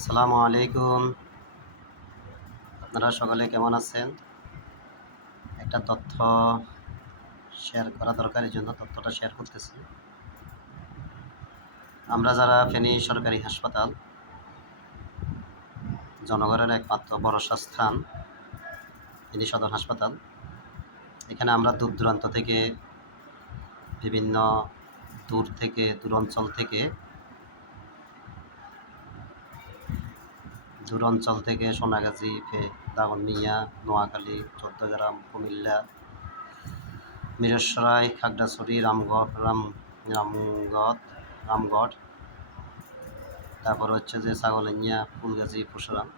আসসালামু আলাইকুম। আপনারা সকলে কেমন আছেন? একটা তথ্য শেয়ার করা দরকার, এজন্য তথ্যটা শেয়ার করতেছি। আমরা যারা ফেনী সরকারি হাসপাতাল, জনগণের একমাত্র ভরসা স্থান, ফেনী সদর হাসপাতাল। এখানে আমরা দূর-দূরান্ত থেকে, বিভিন্ন দূর অঞ্চল থেকে সোনাগাজী, দাগনভূঞা, নোয়াখালী, চৌদ্দগ্রাম, কুমিল্লা, মিরসরাই, খাগড়াছড়ি, রামগড়, তারপর হচ্ছে যে ছাগলেইয়া, ফুলগাজী, পরশুরাম।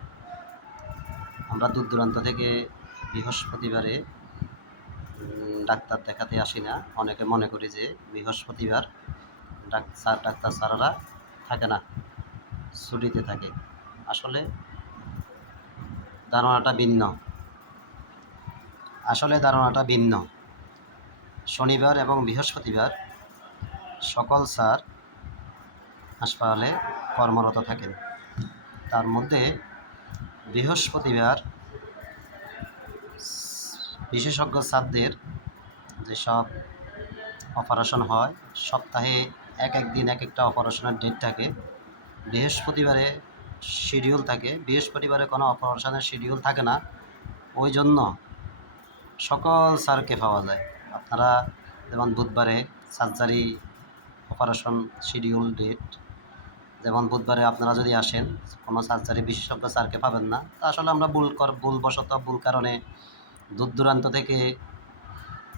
আমরা দূর-দূরান্ত থেকে বৃহস্পতিবারে ডাক্তার দেখাতে আসি না। অনেকে মনে করি যে বৃহস্পতিবার ডাক্তার স্যারেরা থাকে না, ছুটিতে থাকে। আসলে ধারণাটা ভিন্ন। শনিবার এবং বৃহস্পতিবার সকল স্যার হাসপাতালে কর্মরত থাকেন। তার মধ্যে বৃহস্পতিবার বিশেষজ্ঞ স্যারদের যেসব অপারেশন হয়, সপ্তাহে এক দিন এক একটা অপারেশনের ডেট থাকে। বৃহস্পতিবারে শিডিউল থাকে, বৃহস্পতিবারে কোনো অপারেশনের শিডিউল থাকে না। ওই জন্য সকল স্যারকে পাওয়া যায়। আপনারা যেমন বুধবারে সার্জারি অপারেশন শিডিউল ডেট, যেমন বুধবারে আপনারা যদি আসেন, কোনো সার্জারি বিশেষজ্ঞ স্যারকে পাবেন না। তা আসলে আমরা ভুল কারণে দূর-দূরান্ত থেকে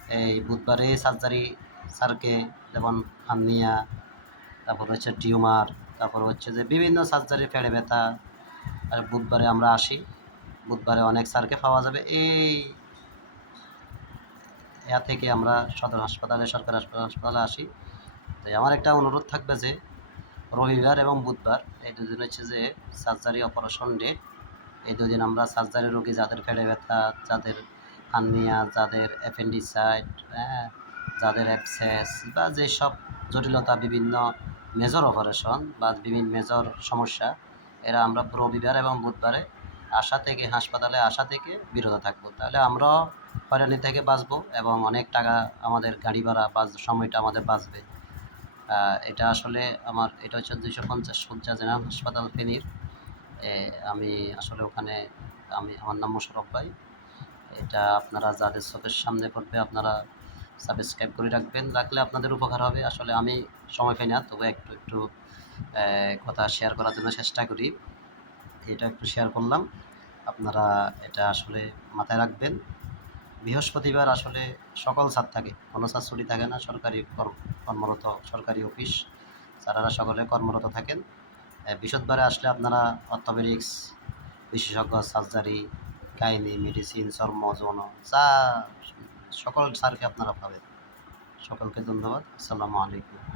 এই বুধবারে সার্জারি স্যারকে, যেমন হার্নিয়া, তারপর হচ্ছে টিউমার, তারপর হচ্ছে যে বিভিন্ন সার্জারি, পেটে ব্যথা, আর বুধবারে আমরা আসি। বুধবারে অনেক স্যারকে পাওয়া যাবে। থেকে আমরা সরকারি হাসপাতালে আসি। তাই আমার একটা অনুরোধ থাকবে যে রবিবার এবং বুধবার এই দুদিন হচ্ছে যে সার্জারি অপারেশন ডেট। এই দুদিন আমরা সার্জারি রোগী, যাদের পেটে ব্যথা, যাদের হার্নিয়া, যাদের অ্যাপেন্ডিসাইট, যাদের অ্যাবসেস বা যেসব জটিলতা, বিভিন্ন মেজর অপারেশন বা বিভিন্ন মেজর সমস্যা, এরা আমরা রবিবার এবং বুধবারে হাসপাতালে আসা থেকে বিরত থাকবো। তাহলে আমরাও হয়রানি থেকে বাঁচবো এবং অনেক টাকা, আমাদের গাড়ি ভাড়া বা সময়টা আমাদের বাঁচবে। এটা আসলে এটা হচ্ছে 250 শয্যা জেনারেল হাসপাতাল ফেনীর। আমি আসলে ওখানে, আমার নাম মোশাররফ ভাই। এটা আপনারা যাদের চোখের সামনে পড়বে, আপনারা সাবস্ক্রাইব করে রাখলে আপনাদের উপকার হবে। আসলে আমি সময় পাই না, তবে একটু কথা শেয়ার করার জন্য চেষ্টা করি। এটা একটু শেয়ার করলাম। আপনারা এটা আসলে মাথায় রাখবেন। বৃহস্পতিবার আসলে সকল স্যার থাকে, কোনো স্যার ছুটি থাকে না। কর্মরত সরকারি অফিস স্যারেরা সকলে কর্মরত থাকেন। বৃহস্পতিবারে আসলে আপনারা অর্থোপেডিক্স বিশেষজ্ঞ, সার্জারি, গাইনি, মেডিসিন, চর্ম, যৌন, যা সকল স্যারকে আপনারা পাবেন। সকলকে ধন্যবাদ। আসসালামু আলাইকুম।